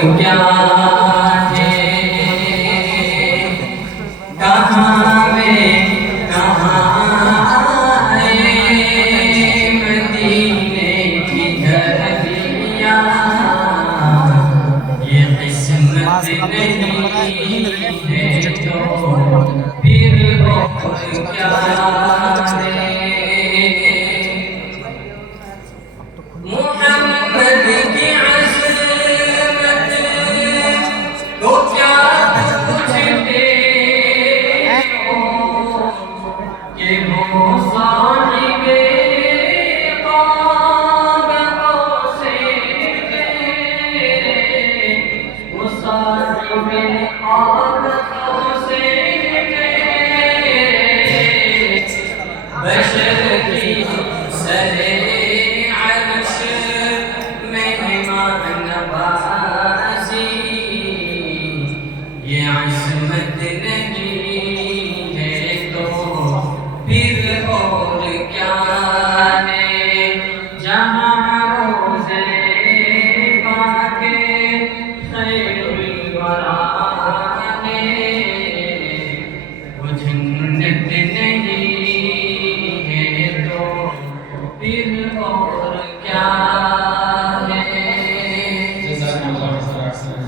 क्या है, कहाँ में कहाँ आए मदीने की धरतियाँ, ये किस्मत नहीं है तो फिर और क्या है। मोहम्मद की अज़मत को क्या पूछते हो कि वो साहिबे क़ाब क़ौसैन थे, वो साहिबे क़ाब क़ौसैन थे,